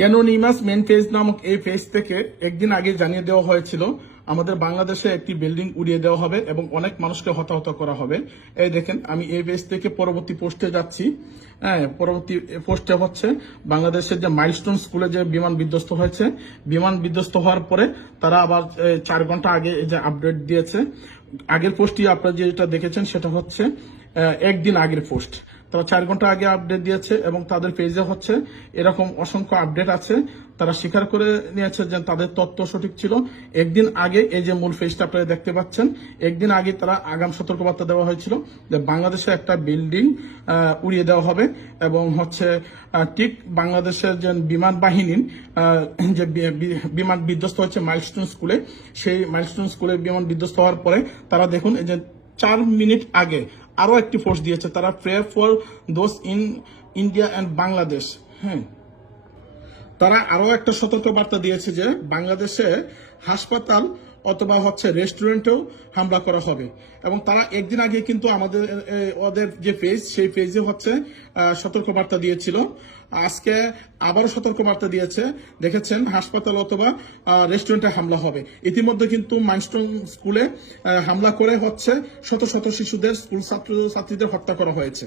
Anonymous main page নামক এই page থেকে একদিন আগে জানিয়ে দেওয়া হয়েছিল, আমাদের বাংলাদেশে একটি বিল্ডিং উড়িয়ে দেওয়া হবে এবং অনেক মানুষকে হতাহত করা হবে। এই দেখেন, আমি এই পেজ থেকে পরবর্তী পোস্টে যাচ্ছি। হ্যাঁ পরবর্তী পোস্টে হচ্ছে, বাংলাদেশের যে মাইলস্টোন স্কুলে যে বিমান বিধ্বস্ত হয়েছে, বিমান বিধ্বস্ত হওয়ার পরে তারা আবার চার ঘণ্টা আগে এই যে আপডেট দিয়েছে। আগের পোস্টটি আপনারা যেটা দেখেছেন সেটা হচ্ছে একদিন আগের পোস্ট। তারা চার ঘণ্টা আগে আপডেট দিয়েছে এবং তাদের পেজে হচ্ছে এরকম অসংখ্য আপডেট আছে। তারা স্বীকার করে নিয়েছে যে তাদের তথ্য সঠিক ছিল। একদিন আগে এই যে মূল ফেজটা আপনারা দেখতে পাচ্ছেন, একদিন আগে তারা আগাম সতর্কবার্তা দেওয়া হয়েছিল যে বাংলাদেশে একটা বিল্ডিং উড়িয়ে দেওয়া হবে এবং হচ্ছে ঠিক বাংলাদেশের যে বিমান বাহিনীর যে বিমান বিধ্বস্ত হচ্ছে মাইলস্টোন স্কুলে। সেই মাইলস্টোন স্কুলে বিমান বিধ্বস্ত হওয়ার পরে তারা দেখুন, এই যে চার মিনিট আগে আরও একটি ফোর্স দিয়েছে, তারা pray for those in India and Bangladesh হ্যাঁ। তারা আরও একটা সতর্ক বার্তা দিয়েছে যে, বাংলাদেশে হাসপাতাল অথবা হচ্ছে রেস্টুরেন্টেও হামলা করা হবে। এবং তারা একদিন আগে কিন্তু আমাদের ওদের যে পেজ সেই পেজে হচ্ছে সতর্ক বার্তা দিয়েছিল। আজকে আবারও সতর্ক বার্তা দিয়েছে। দেখেছেন, হাসপাতাল অথবা রেস্টুরেন্টে হামলা হবে। ইতিমধ্যে কিন্তু মাইনস্টোন স্কুলে হামলা করে হচ্ছে শত শত শিশুদের স্কুল ছাত্র ছাত্রীদের হত্যা করা হয়েছে।